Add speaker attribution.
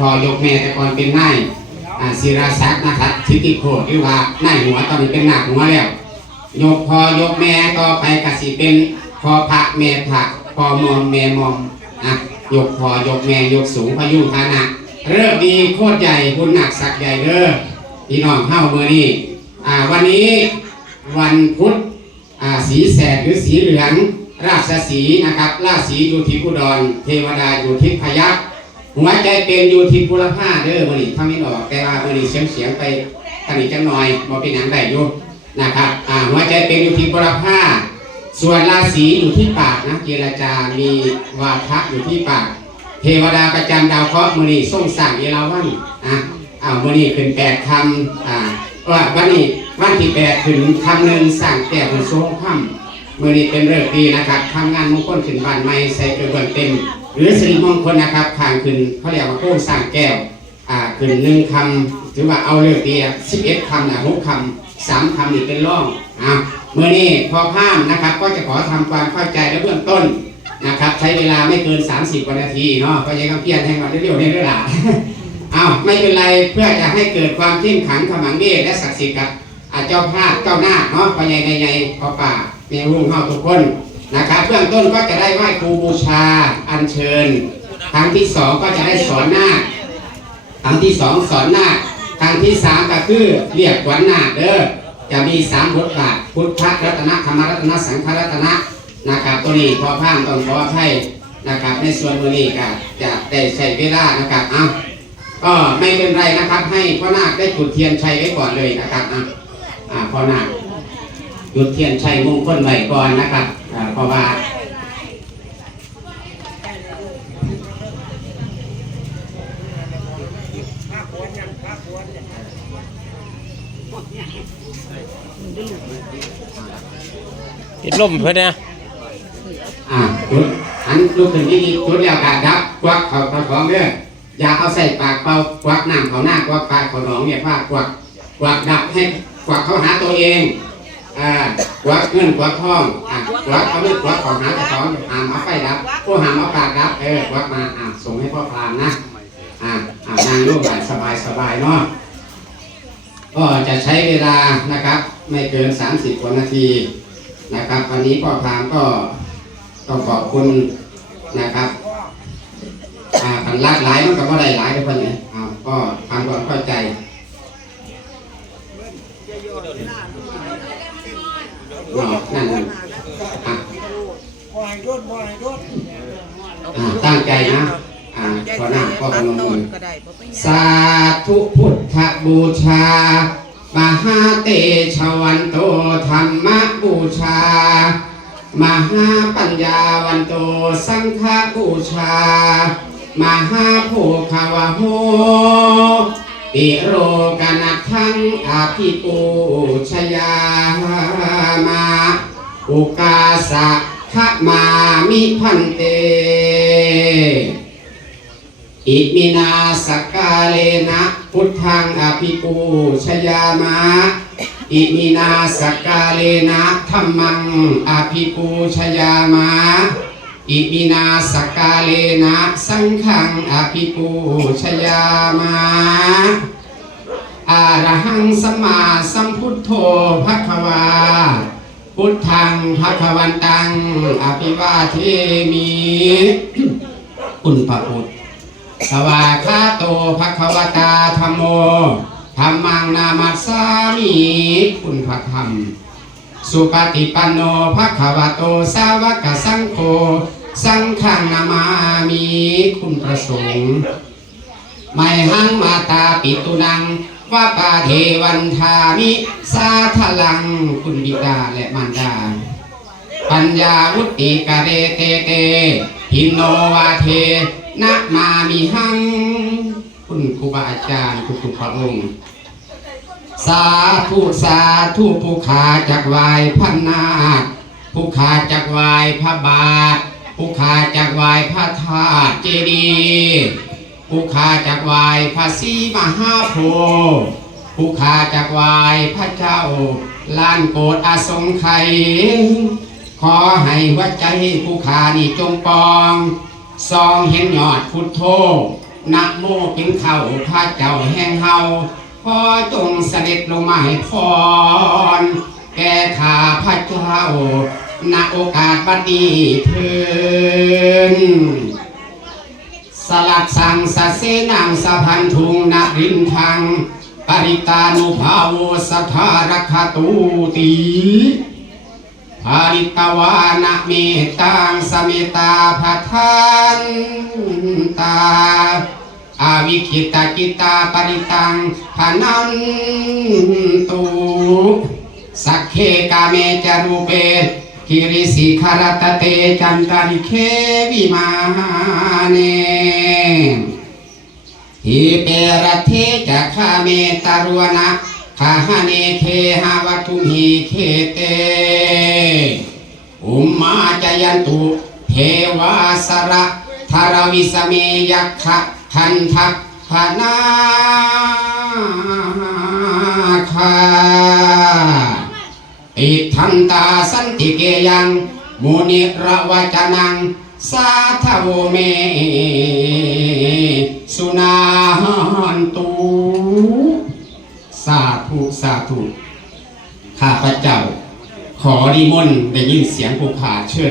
Speaker 1: พอยกแม่แต่ก่อนเป็นนายศิราศักดิ์นะครับทิติโคตรหรือว่านายหัวตอนนี้เป็นหนักหัวแล้วยกพอยกแม่ต่อไปกสิเป็นพอพระแม่พระพอมอมแม่มอมอะยกพอยกแม่ยกสูงพายุงฐานะเริ่มดีโคตรใหญ่บุญหนักสักใหญ่เด้อพี่น้องเข้าเมื่อนี้อ่าวันนี้วันพุธอ่าสีแสดหรือสีเหลืองราชสีนะครับราชสีอยู่ที่อุดรเทวดาอยู่ที่พยัคฆ์ หัวใจเป็นอยู่ที่บุรพาเด้อมื่อนี้ทำไม่ออกแต่ว่ามื่อนี้เสียงเสียงๆไปทางนี้จังหน่อยบ่เป็นหยังได้อยู่นะครับอ่าหัวใจเป็นอยู่ที่บรพาส่วนราศีอยู่ที่ปากนะเจรจามีวาทะอยู่ที่ปาก เทวดาประจำดาวเคราะห์มือนีส่งสั่งเยลาวันอะอ่ามือนีขึ้นแปดคำอ่าว่าวันนี้วันที่แปดถึงคำหนึ่งสั่งแก้วมันโซ่คำมือนี้เป็นเรื่องดีนะครับทำงานมงคลขึ้นบ้านใหม่ใส่กระเบื้องเต็ม หรือสิริมงคลนะครับข้างขึ้นเขาเรียกว่าโค้งสั่งแก้วอ่าขึ้นหนึ่งคำถือว่าเอาเรื่องดีสิบเอ็ดคำนะหกคำสามคำนี่เป็นร่องอะเมื่อนี้พอพามนะครับ ก็จะขอทำความเข้าใจและเบื้องต้นนะครับ ใช้เวลาไม่เกิน 30กว่านาทีเนาะก็ยังเพียรให้มันเร็วๆในเรื่องหละเอาไม่เป็นไรเพื่อจะให้เกิดความเข้มขังขมังเวทและศักดิ์สิทธิ์กับอ่าเจ้าภาพเจ้าหน้าเนาะพ่อใหญ่ใหญ่พอป่าเมียรุ่งเฮาทุกคน นะครับเบื้องต้นก็จะได้ไหว้ครูบูชาอัญเชิญ ครั้งที่สองก็จะได้สอนหน้าครั้งที่สองสอนหน้าครั้งที่สามก็คือเรียกขวัญนาเด้อจะมีสามบทบาทพุทธรัตนะธรรมรัตนะสังฆรัตนะนะครับตัวนี้พอพามต้องขอให้นะครับในส่วนมือนี้ก็จะได้ใช้เวลานะครับเอาก็ไม่เป็นไรนะครับให้พ่อนาคได้จุดเทียนชัยไว้ก่อนเลยนะครับอะอ่าพ่อนาคจุดเทียนชัยมงคลไว้ก่อนนะครับ เพราะว่า
Speaker 2: ติดลมเพื่อนนะ
Speaker 1: อ่าจุดอันลูกถึงที่นี่จุดแล้วก็ดับควักเขาเขาของเด้ออย่าเอาใส่ปากเป่าควักน้ำเขาหน้าควักปากเขาหนองเนี่ยผ้าควักควักดับให้ควักเขาหาตัวเอง อ่าควักเงินควักทองอ่าควักเอาเงินควักเขาหาเจ้าของหามเอาไฟดับผู้หามเอาปากดับเออควักมาอ่าส่งให้พ่อพรามนะอ่าอ่านางรูปแบบสบายสบายเนาะก็จะใช้เวลานะครับ ไม่เกิน 30กว่านาทีนะครับวันนี้พ่อพรามก็ต้องขอบคุณนะครับอ่าพันลักหลายมันก็บ่ได้หลายทุกคนเนี่ยอ่าก็ทำความเข้าใจ เนานั่นอะ
Speaker 3: บ่ให้รถบ่ให้รถ
Speaker 1: อ่าตั้งใจนะอ่าขอหน้าพ่อพนมมือสาธุพุทธบูชามหาเตชะวันโตธรรมบูชามหาปัญญาวันโตสังฆบูชามหาโภคาวะโห ติโรกนัทังอาภิปูชยามาอุกาสะขะมามิพันเต อิมินาสกกาเลนะพุทธังอภิปูชยามะอิมินาสกกาเลนะธรรมังอภิปูชยามะ อิมินาสกาเลนะสังฆังอภิปูชยามะอะระหังสมาสัมพุทโธภควา พุทธังภควันตัง อภิวาเทมิคุณพระพุทธสวาคาโตภควตาธรรมโมธรรมังนามัสสามิคุณพระธรรม สุปฏิปันโนภควโตสาวกสังโฆ สังฆังนามามิคุณประสงค์ไม่หังมาตาปิตุนังว่าปาเทวันทามิสาทลังคุณบิดาและมารดา ปัญญาวุติกะเรเตเตพินโนวาเทนะมามิหัง คุณครูบาอาจารย์ทุกๆพระองค์สาธุสาธุผู้ขาจักวายพันนาผู้ขาจักวายพระบาท ผู้ขาจักวายพระธาตุเจดีย์ผู้ขาจักวายพระศรีมหาโพธิ์ผู้ขาจักวายพระเจ้าล้านโกดอาสงไขยขอให้หัวใจผู้ขานี่จงปองซองเห็นยอดพุทโธนะโมเป็นเข้าพระเจ้าแห่งเฮาขอจงเสด็จลงมาให้พรแก่ข้าพระเจ้า ณโอกาสบัดนี้เทินสลักสังสะเสนังสะพันธุงนรินทังปริตานุภาโวสทารคตูตีภาริตวานะเมตตังสเมตตาภัทานตาอาวิคิตากิตาปริตังพนันตุสักเคกาเมจารูเป กิริสิขารตเตจันตาริเควิมาเนฮิเปรเทจะคาเมตารวนะคาหาเนเคหาวัตุหิเคเต อุมมาจยันตุเทวาสระธารวิสเมยักขะทันทัพพนา ขันตาสันติเกยังมุนิระวจนัง สาธโวเม สุนาหันตูสาธุสาธุข้าพระเจ้า ขอดีมนต์ได้ยินเสียงผู้ขาเชิญ